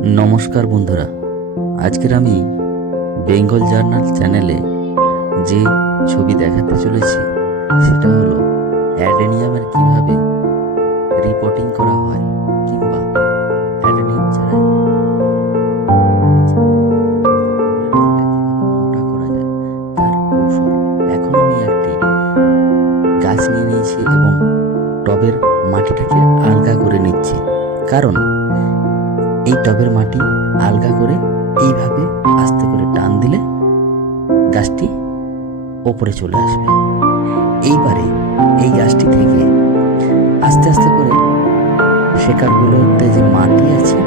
নমস্কার বন্ধুরা। আজকের আমি বেঙ্গল জার্নাল চ্যানেলে যে ছবি দেখাতে চলেছি, সেটা হলো অ্যাডেনিয়ামের কীভাবে রিপোর্টিং করা হয় কিংবা অ্যাডেনিয়াম ছাড়া তার কৌশল। আমি একটি গাছ নিয়ে নিয়েছি এবং টবের মাটিটাকে আলগা করে নিচ্ছি। কারণ টবের মাটি আলগা করে এইভাবে আস্তে করে টান দিলে গাছটি ওপরে চলে আসবে। এইবারে এই গাছটি থেকে আস্তে আস্তে করে শেকারগুলোতে যে মাটি আছে,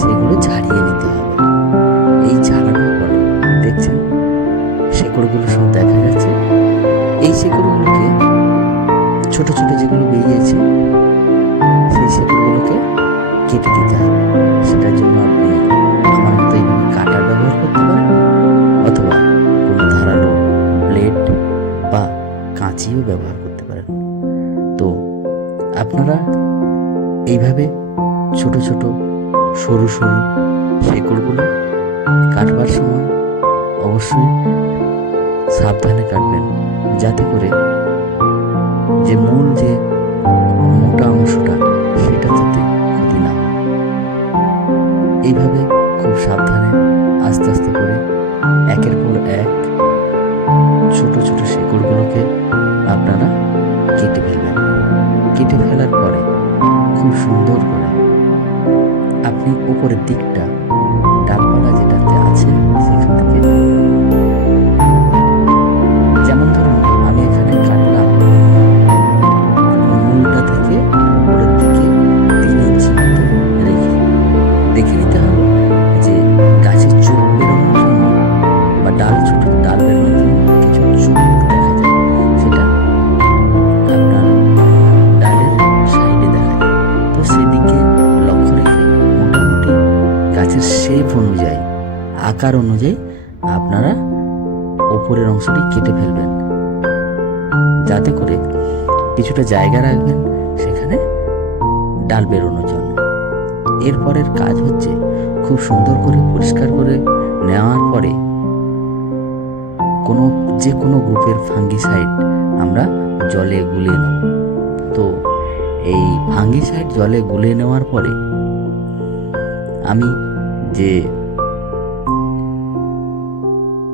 সেগুলো ছাড়িয়ে নিতে হবে। এই ছাড়ানোর পরে দেখছেন শেকড়গুলো সব দেখা যাচ্ছে। এই শেকড়গুলোকে ছোট ছোট যেগুলো বেরিয়েছে, সেই শেকড়গুলোকে কেটে দিতে হবে। ব্যবহার করতে পারেন। তো আপনারা এইভাবে ছোট ছোট সরু সরু শেকড়গুলো কাটবার সময় অবশ্যই সাবধানে কাটবেন যাতে করে যে মূল যে মোটা অংশটা সেটা যাতে ক্ষতি না হয়। এইভাবে খুব সাবধানে আস্তে আস্তে করে একের পর এক ছোট ছোট শেকড়গুলোকে আপনারা কেটে ফেলবেন। কেটে ফেলার পরে খুব সুন্দর করে আপনি উপরের দিকটা ডালপালা যেটাতে আছে, সেখান থেকে আকার অনুযায়ী আপনারা ওপরের অংশটি কেটে ফেলবেন। যাতে করে কিছুটা জায়গা রাখবেন, সেখানে ডাল বেরোনোর জন্য। এরপরের কাজ হচ্ছে খুব সুন্দর করে পরিষ্কার করে নেওয়ার পরে কোনো, যে কোনো গ্রুপের ফাঙ্গিসাইড আমরা জলে গুলিয়ে নেব। তো এই ফাঙ্গিসাইড জলে গুলিয়ে নেওয়ার পরে আমি যে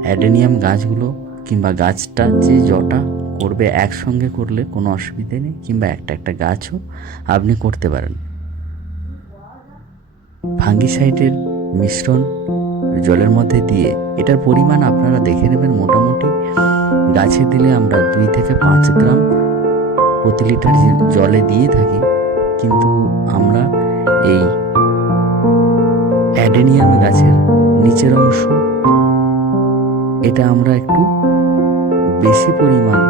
অ্যাডেনিয়াম গাছগুলো কিংবা গাছটা যে জটা করবে একসঙ্গে করলে কোনো অসুবিধে নেই, কিংবা একটা একটা গাছও আপনি করতে পারেন। ফাঙ্গিসাইডের মিশ্রণ জলের মধ্যে দিয়ে এটার পরিমাণ আপনারা দেখে নেবেন মোটামুটি। গাছে দিলে আমরা দুই থেকে পাঁচ গ্রাম প্রতি লিটার জলে দিয়ে থাকি, কিন্তু আমরা এই অ্যাডেনিয়াম গাছের নিচের অংশ এটা আমরা একটু বেশি পরিমাণ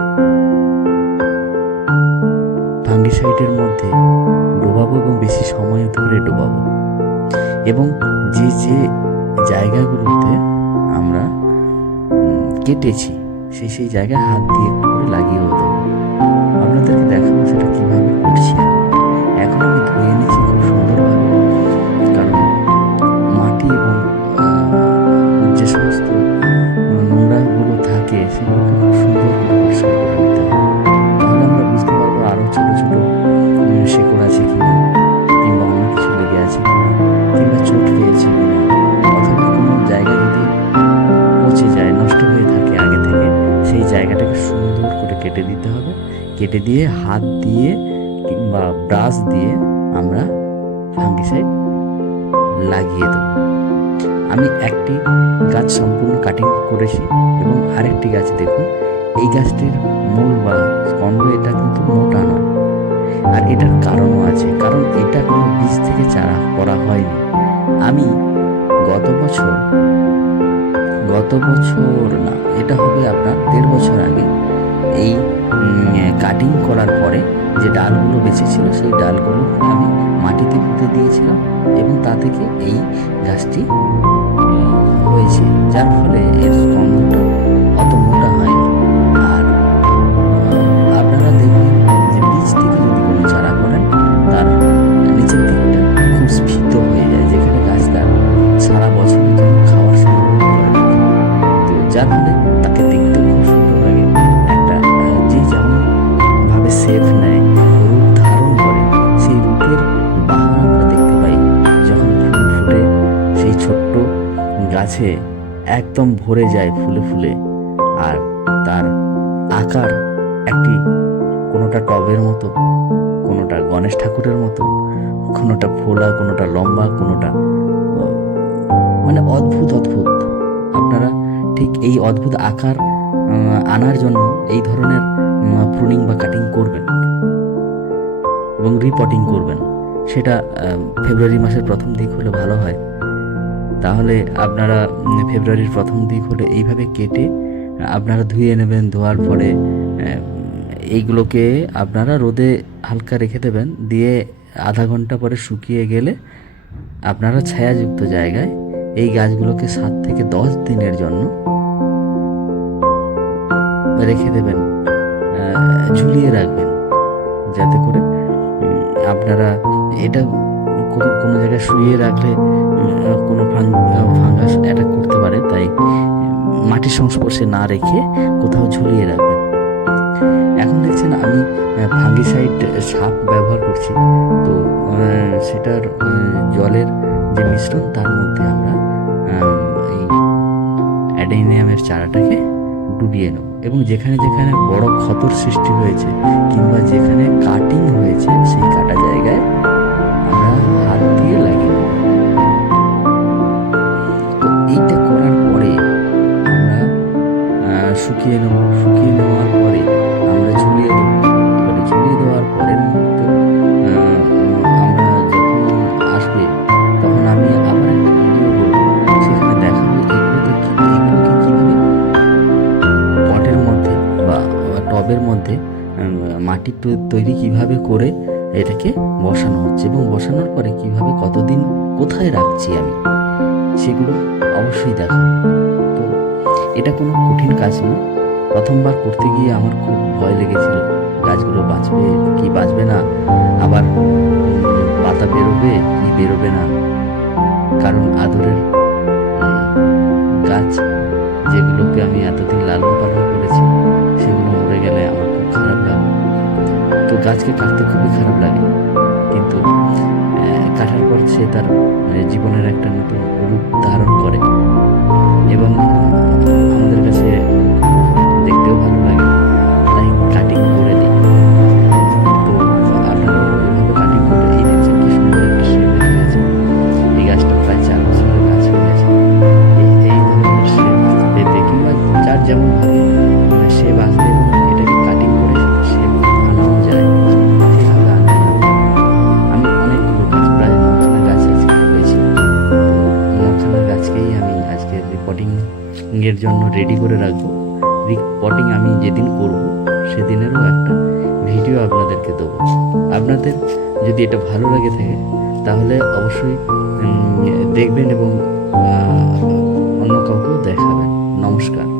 ফাঙ্গিসাইডের মধ্যে ডোবাবো এবং বেশি সময় ধরে ডোবাবো। এবং যে যে জায়গাগুলোতে আমরা কেটেছি সেই সেই জায়গায় হাত দিয়ে করে লাগিয়েও দেবো। আপনাদেরকে দেখাবো সেটা কীভাবে করছি। কেটে দিয়ে, হাত দিয়ে কিংবা ব্রাশ দিয়ে আমরা ফাঙ্গিসাইড লাগিয়ে দেবো। আমি একটি গাছ সম্পূর্ণ কাটিং করেছি এবং আরেকটি গাছ দেখুন, এই গাছটির মূল বা স্কন্ধ এটা কিন্তু মোটা নয়। আর এটার কারণও আছে, কারণ এটা কোনো বীজ থেকে চারা করা হয়নি। আমি গত বছর গত বছর না, এটা হবে আপনার দেড় বছর আগে এই কাটিং করার পরে যে ডালগুলো বেঁচে ছিল সেই ডালগুলো আমি মাটিতে পুঁতে দিয়েছিলাম এবং তা থেকে এই গাছটি হয়েছে। যার ফলে এর স্কন্ধটা গাছে একদম ভরে যায় ফুলে ফুলে। আর তার আকার একটি, কোনোটা টবের মতো, কোনোটা গণেশ ঠাকুরের মতো, কোনোটা ফোলা, কোনোটা লম্বা, কোনোটা মানে অদ্ভুত অদ্ভুত। আপনারা ঠিক এই অদ্ভুত আকার আনার জন্য এই ধরনের প্রুনিং বা কাটিং করবেন। এবং রিপটিং করবেন। সেটা ফেব্রুয়ারি মাসের প্রথম দিক হলে ভালো হয়। তাহলে আপনারা ফেব্রুয়ারির প্রথম দিক হলে এইভাবে কেটে আপনারা ধুয়ে নেবেন, ধোয়ার পরে এইগুলোকে আপনারা রোদে হালকা রেখে দেবেন, দিয়ে আধা ঘণ্টা পরে শুকিয়ে গেলে আপনারা ছায়াযুক্ত জায়গায় এই গাছগুলোকে সাত থেকে দশ দিনের জন্য রেখে দেবেন ঝুলিয়ে রাখবেন, যাতে করে আপনারা এটা কোনো কোনো জায়গায় শুয়ে রাখলে কোনো ফাঙ্গাস অ্যাটাক করতে পারে। তাই মাটির সংস্পর্শে না রেখে কোথাও ঝুলিয়ে রাখবেন এখন দেখছেন আমি ফাঙ্গিসাইড সাপ ব্যবহার করছি। তো সেটার জলের যে মিশ্রণ, তার মধ্যে আমরা এই অ্যাডেনিয়ামের চারাটাকে ডুবিয়ে নেব। এবং যেখানে যেখানে বড় ক্ষতর সৃষ্টি হয়েছে, কিংবা যেখানে কাটিং হয়েছে, সেই কাটা জায়গায় তৈরি কীভাবে করে এটাকে বসানো হচ্ছে এবং বসানোর পরে কীভাবে কতদিন কোথায় রাখছি আমি, সেগুলো অবশ্যই দেখাবো। তো এটা কোনো কঠিন কাজ নয় প্রথমবার করতে গিয়ে আমার খুব ভয় লেগেছিল, গাছগুলো বাঁচবে কি বাঁচবে না, আবার পাতা বেরোবে কি বেরোবে না। কারণ আদরের গাছ যেগুলোকে আমি এতদিন লালন পালন করেছি, সেগুলো মরে গেলে আমার গাছকে কাটতে খুবই খারাপ লাগে। কিন্তু কাটার পর সে তার মানে জীবনের একটা নতুন রূপ ধারণ এর জন্য রেডি করে রাখব। রিপোর্টিং আমি যেদিন করব, সেদিনেরও একটা ভিডিও আপনাদেরকে দেবো। আপনাদের যদি এটা ভালো লাগে থাকে, তাহলে অবশ্যই দেখবেন এবং অন্য কাউকেও দেখাবেন।